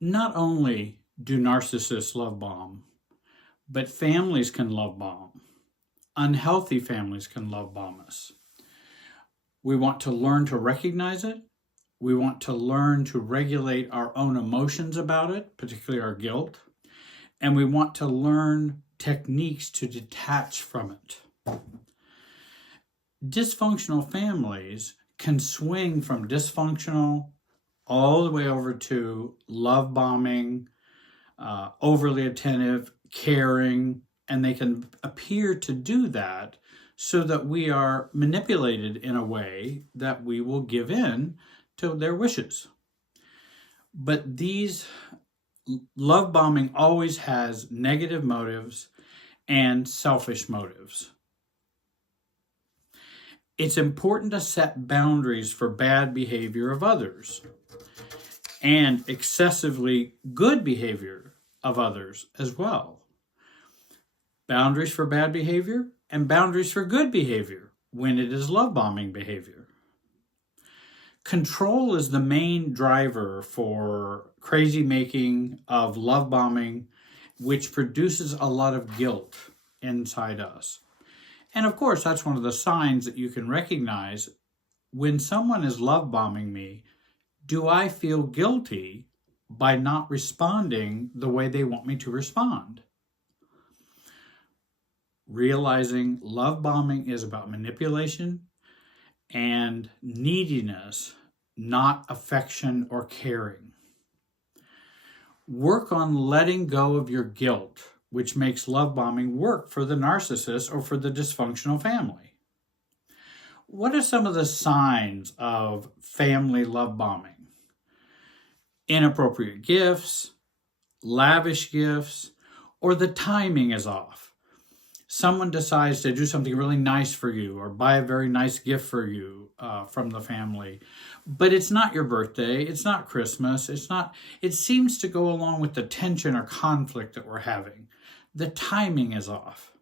Not only do narcissists love bomb, but families can love bomb. Unhealthy families can love bomb us. We want to learn to recognize it. We want to learn to regulate our own emotions about it, particularly our guilt. And we want to learn techniques to detach from it. Dysfunctional families can swing from dysfunctional all the way over to love bombing, overly attentive, caring, and they can appear to do that so that we are manipulated in a way that we will give in to their wishes. But these love bombing always has negative motives and selfish motives. It's important to set boundaries for bad behavior of others and excessively good behavior of others as well. Boundaries for bad behavior and boundaries for good behavior when it is love bombing behavior. Control is the main driver for crazy making of love bombing, which produces a lot of guilt inside us. And of course, that's one of the signs that you can recognize when someone is love bombing me. Do I feel guilty by not responding the way they want me to respond? Realizing love bombing is about manipulation and neediness, not affection or caring. Work on letting go of your guilt, which makes love bombing work for the narcissist or for the dysfunctional family. What are some of the signs of family love bombing? Inappropriate gifts, lavish gifts, or the timing is off. Someone decides to do something really nice for you or buy a very nice gift for you from the family, but it's not your birthday, it's not Christmas, it seems to go along with the tension or conflict that we're having. The timing is off.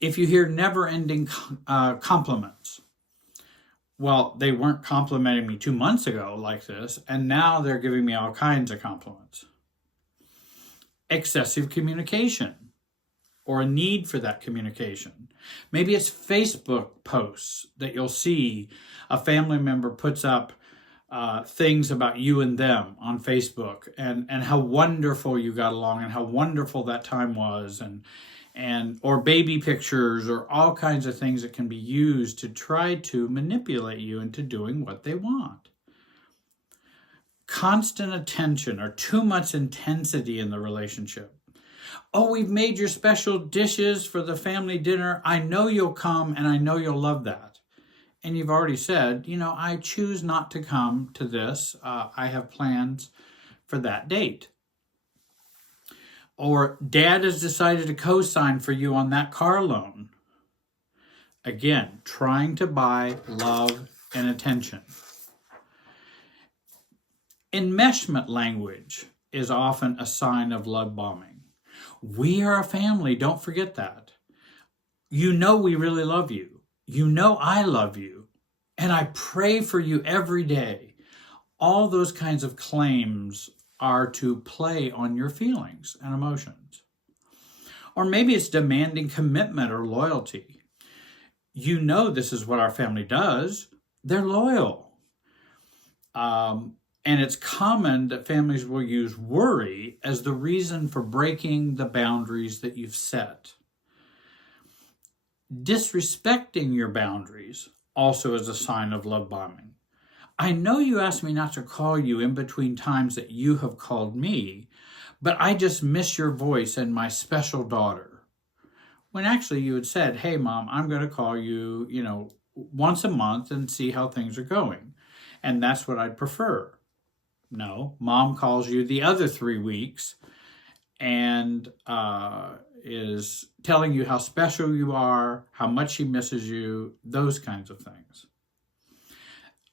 If you hear never-ending compliments, well, they weren't complimenting me 2 months ago like this, and now they're giving me all kinds of compliments. Excessive communication, or a need for that communication. Maybe it's Facebook posts that you'll see a family member puts up things about you and them on Facebook and how wonderful you got along and how wonderful that time was and or baby pictures or all kinds of things that can be used to try to manipulate you into doing what they want. Constant attention or too much intensity in the relationship. Oh, we've made your special dishes for the family dinner. I know you'll come and I know you'll love that. And you've already said, I choose not to come to this. I have plans for that date. Or dad has decided to co-sign for you on that car loan. Again, trying to buy love and attention. Enmeshment language is often a sign of love bombing. We are a family, don't forget that. You know we really love you. You know I love you. And I pray for you every day. All those kinds of claims are to play on your feelings and emotions. Or maybe it's demanding commitment or loyalty. You know this is what our family does. They're loyal. And it's common that families will use worry as the reason for breaking the boundaries that you've set. Disrespecting your boundaries also is a sign of love bombing. I know you asked me not to call you in between times that you have called me, but I just miss your voice and my special daughter. When actually you had said, hey, Mom, I'm going to call you, once a month and see how things are going. And that's what I'd prefer. No, Mom calls you the other 3 weeks and is telling you how special you are, how much she misses you, those kinds of things.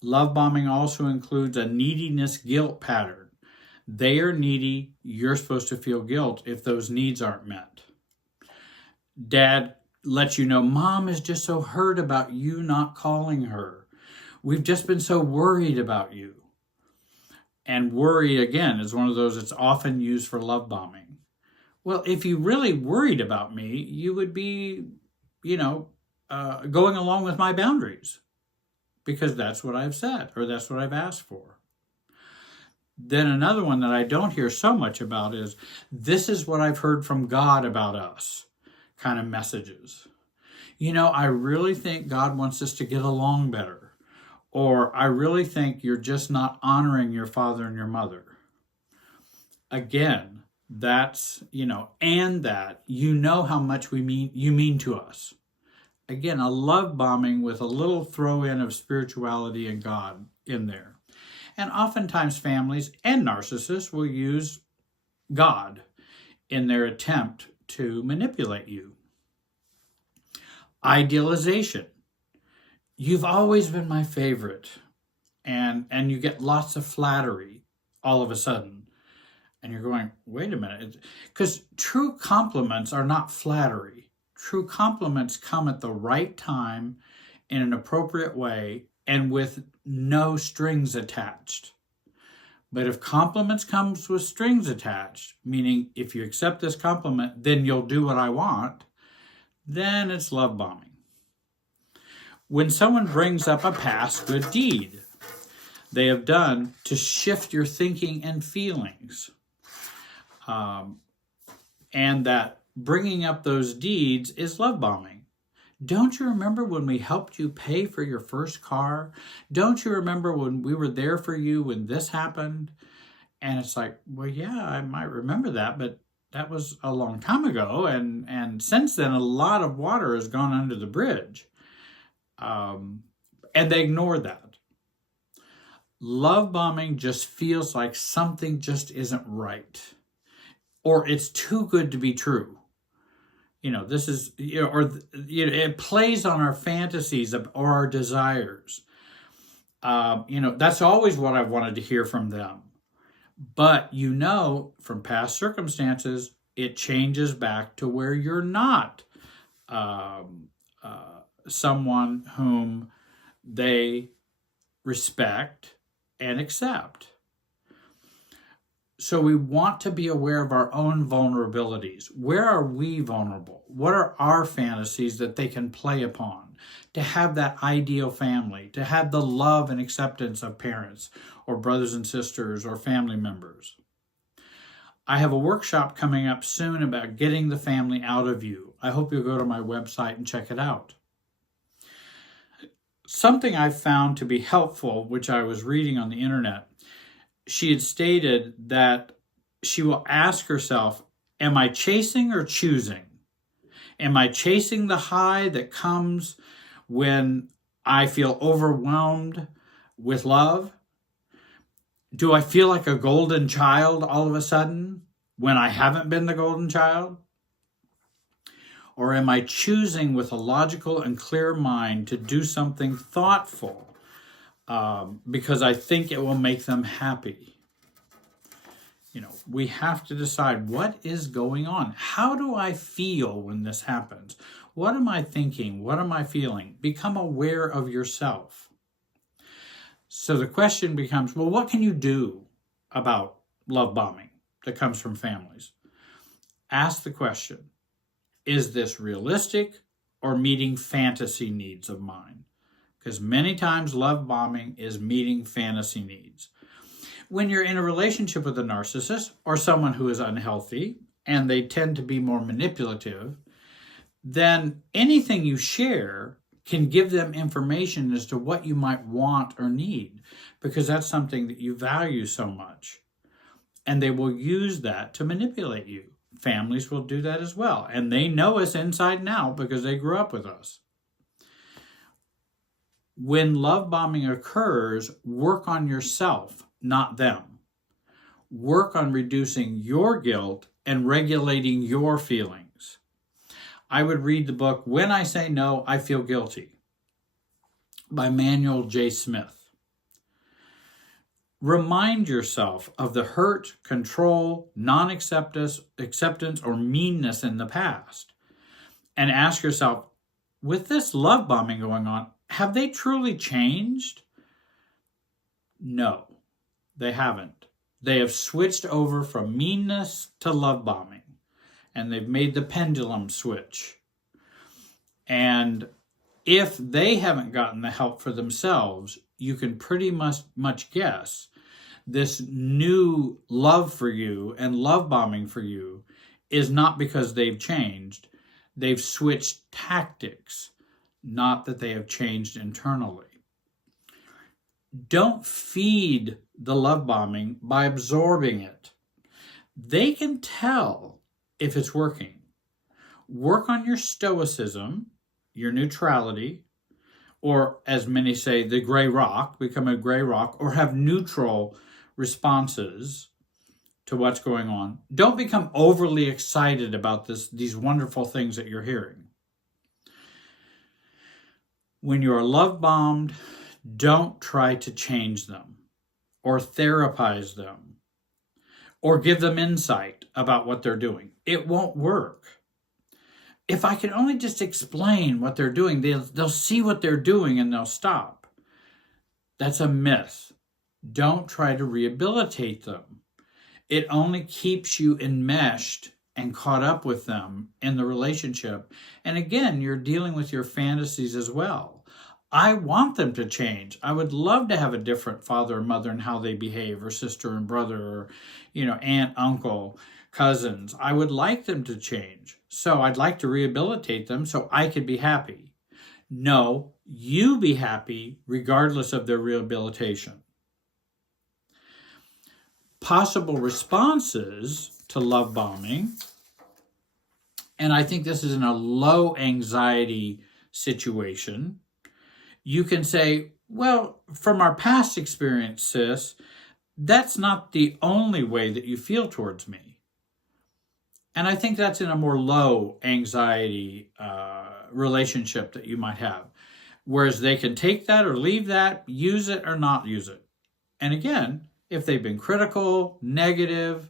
Love bombing also includes a neediness guilt pattern. They are needy. You're supposed to feel guilt if those needs aren't met. Dad lets you know, Mom is just so hurt about you not calling her. We've just been so worried about you. And worry, again, is one of those that's often used for love bombing. Well, if you really worried about me, you would be, going along with my boundaries, because that's what I've said or that's what I've asked for. Then another one that I don't hear so much about is, this is what I've heard from God about us, kind of messages. I really think God wants us to get along better. Or I really think you're just not honoring your father and your mother. Again, that's, and that how much you mean to us. Again, a love bombing with a little throw in of spirituality and God in there. And oftentimes families and narcissists will use God in their attempt to manipulate you. Idealization. You've always been my favorite. And you get lots of flattery all of a sudden. And you're going, wait a minute. Because true compliments are not flattery. True compliments come at the right time, in an appropriate way, and with no strings attached. But if compliments comes with strings attached, meaning if you accept this compliment, then you'll do what I want, then it's love bombing. When someone brings up a past good deed they have done to shift your thinking and feelings, and that bringing up those deeds is love bombing. Don't you remember when we helped you pay for your first car? Don't you remember when we were there for you when this happened? And it's like, well, yeah, I might remember that, but that was a long time ago. And since then, a lot of water has gone under the bridge. And they ignore that. Love bombing just feels like something just isn't right. Or it's too good to be true. This is, it plays on our fantasies or our desires. That's always what I've wanted to hear from them. But from past circumstances, it changes back to where you're not someone whom they respect and accept. So we want to be aware of our own vulnerabilities. Where are we vulnerable? What are our fantasies that they can play upon? To have that ideal family, to have the love and acceptance of parents or brothers and sisters or family members. I have a workshop coming up soon about getting the family out of you. I hope you'll go to my website and check it out. Something I found to be helpful, which I was reading on the internet, she had stated that she will ask herself, am I chasing or choosing? Am I chasing the high that comes when I feel overwhelmed with love? Do I feel like a golden child all of a sudden when I haven't been the golden child? Or am I choosing with a logical and clear mind to do something thoughtful because I think it will make them happy? We have to decide, what is going on? How do I feel when this happens? What am I thinking? What am I feeling? Become aware of yourself. So the question becomes, well, what can you do about love bombing that comes from families? Ask the question, is this realistic or meeting fantasy needs of mine? Because many times love bombing is meeting fantasy needs. When you're in a relationship with a narcissist or someone who is unhealthy and they tend to be more manipulative, then anything you share can give them information as to what you might want or need, because that's something that you value so much. And they will use that to manipulate you. Families will do that as well. And they know us inside and out because they grew up with us. When love bombing occurs, work on yourself, not them. Work on reducing your guilt and regulating your feelings. I would read the book, When I Say No, I Feel Guilty, by Manuel J. Smith. Remind yourself of the hurt, control, non-acceptance, or meanness in the past. And ask yourself, with this love bombing going on, have they truly changed? No. They haven't. They have switched over from meanness to love bombing, and they've made the pendulum switch. And if they haven't gotten the help for themselves, you can pretty much guess this new love for you and love bombing for you is not because they've changed. They've switched tactics, not that they have changed internally. Don't feed the love bombing by absorbing it. They can tell if it's working. Work on your stoicism, your neutrality, or as many say, the gray rock, become a gray rock, or have neutral responses to what's going on. Don't become overly excited about these wonderful things that you're hearing. When you're love bombed, don't try to change them or therapize them or give them insight about what they're doing. It won't work. If I can only just explain what they're doing, they'll see what they're doing and they'll stop. That's a myth. Don't try to rehabilitate them. It only keeps you enmeshed and caught up with them in the relationship. And again, you're dealing with your fantasies as well. I want them to change. I would love to have a different father and mother in how they behave, or sister and brother, or, aunt, uncle, cousins. I would like them to change. So I'd like to rehabilitate them so I could be happy. No, you be happy regardless of their rehabilitation. Possible responses to love bombing, and I think this is in a low anxiety situation. You can say, well, from our past experience, sis, that's not the only way that you feel towards me. And I think that's in a more low anxiety relationship that you might have. Whereas they can take that or leave that, use it or not use it. And again, if they've been critical, negative,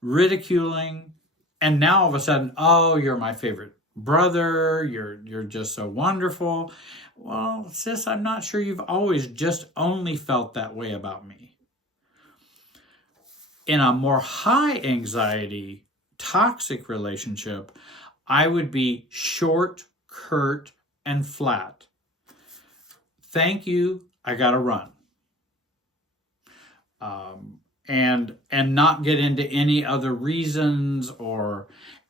ridiculing, and now all of a sudden, oh, you're my favorite brother, you're just so wonderful. Well, sis, I'm not sure you've always just only felt that way about me. In a more high anxiety, toxic relationship, I would be short, curt, and flat. Thank you, I gotta run. And not get into any other reasons,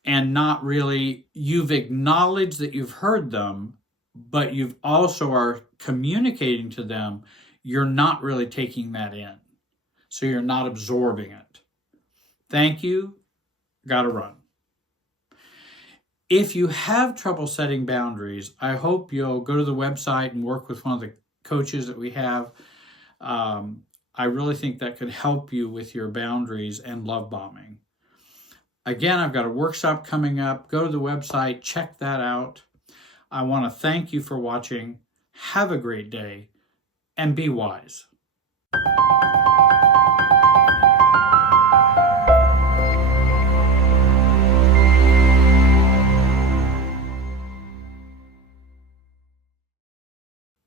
and not really, you've acknowledged that you've heard them, but you've also are communicating to them, you're not really taking that in. So you're not absorbing it. Thank you, gotta run. If you have trouble setting boundaries, I hope you'll go to the website and work with one of the coaches that we have. I really think that could help you with your boundaries and love bombing. Again, I've got a workshop coming up. Go to the website, check that out. I want to thank you for watching. Have a great day and be wise.